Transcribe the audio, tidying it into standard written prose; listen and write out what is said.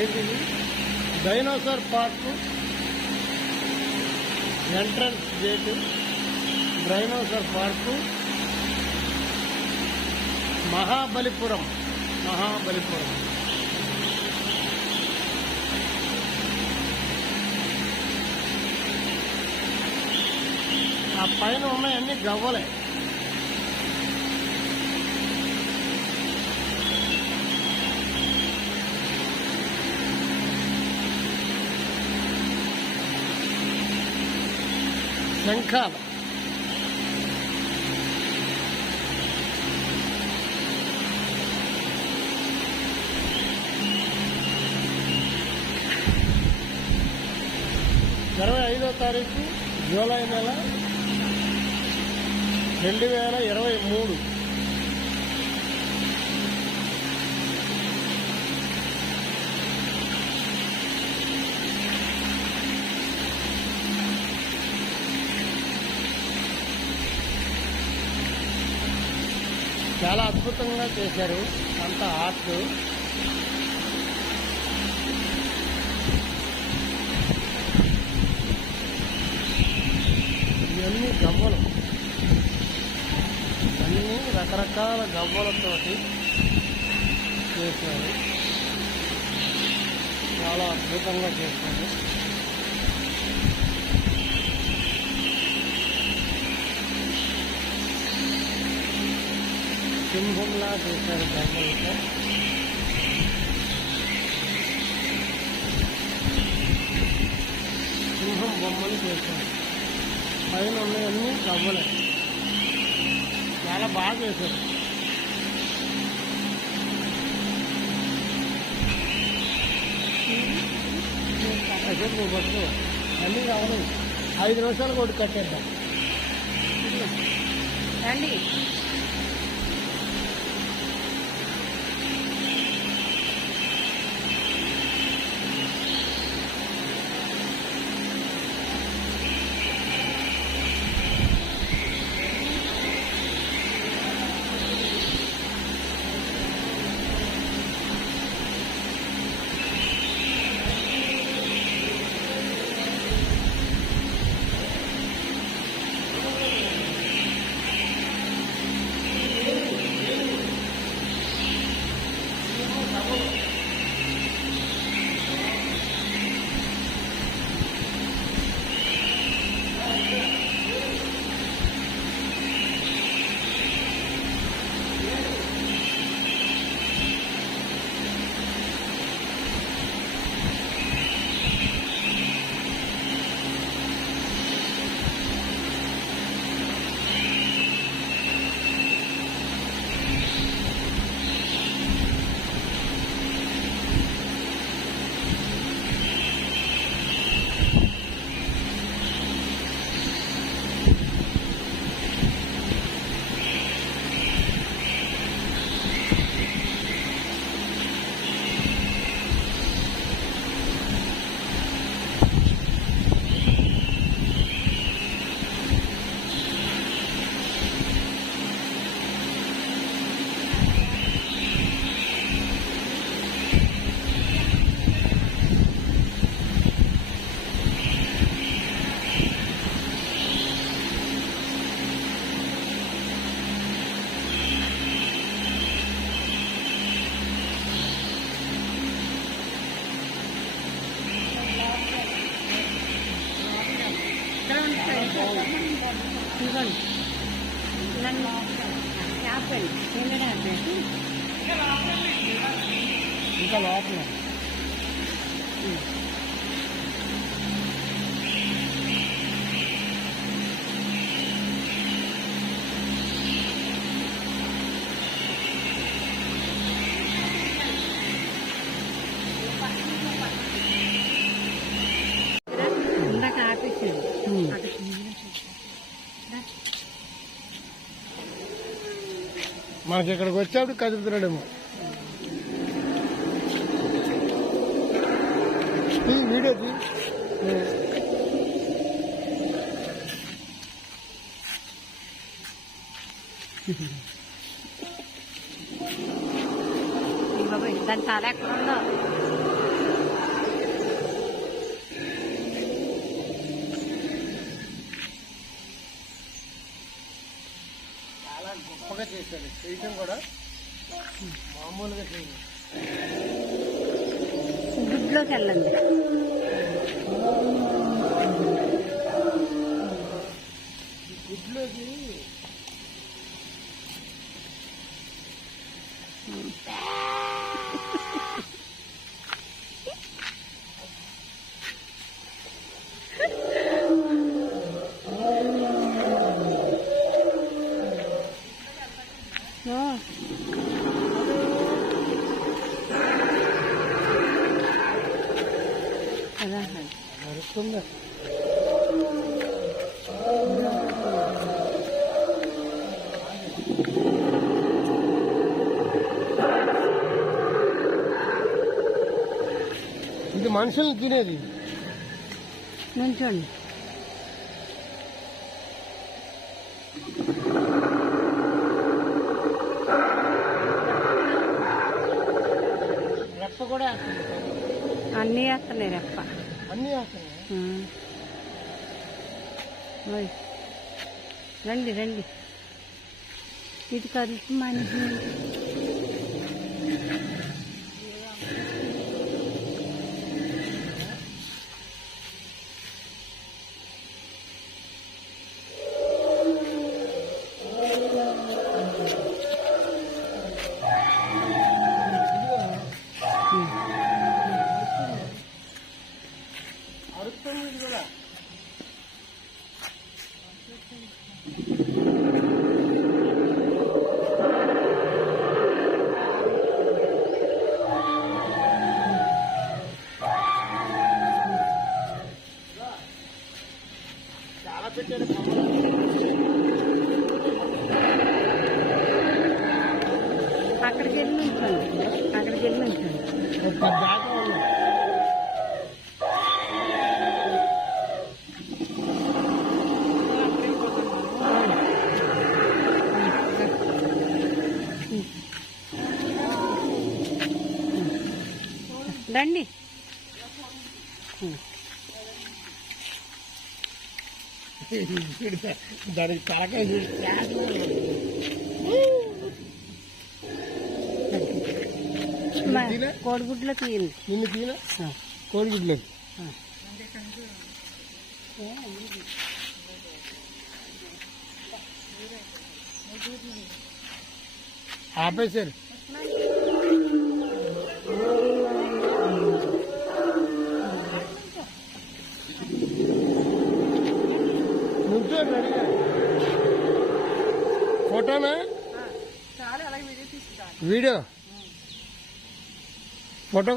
ఏంటిది dinosaur park entrance gate, dinosaur park, Mahabalipuram. ఆ పైన ఉన్నాయన్నీ గవ్వలే. శంఖాలు. ఇరవై 5వ తారీఖు జూలై నెల 2023. చాలా అద్భుతంగా చేశారు అంత ఆర్ట్. ఇవన్నీ గవ్వలు, అన్నీ రకరకాల గవ్వలతోటి చేశారు. చాలా అద్భుతంగా చేశారు. సింహంలా చేశారు గవ్వలతో. సింహం బొమ్మలు చేశారు. పైన ఉన్నాయన్నీ గవ్వలే. చాలా బాగా చేశారు. నువ్వు బస్సు అన్నీ కావాలి. 5 నిమిషాలు కొట్టి కట్టేద్దాం రండి. ఇంకా లోపల మనకి ఇక్కడికి వచ్చేప్పుడు కదులుతున్నాడేమో. వీడియో దాని చాలా ఎక్కడ ఉందో చేయటం కూడా మామూలుగా చేయాలి. గుడ్లోకి వెళ్ళండి. గుడ్లోకి నడుస్తుందా? ఇది మనుషుల్ని తినేది. నుంచోండి. రెప్ప కూడా అన్నీ వేస్తున్నాయి రెప్ప. అన్నీ వేస్తున్నాయి. రండి రండి. ఇది కలుపు మనిషి. అరుస్తుంది ఇది కూడా. చాలా పెట్టారు. అక్కడికి వెళ్ళి నుంచోండి. అక్కడికి వెళ్ళి నుంచోండి. రండి. దానికి తలకాయ కోడిగుడ్లో తీయండి. నిన్ను తీన కోడిగుడ్లోకి. ఆపేశారు. నుంచోండి అడిగా. ఫోటోనా? Video photo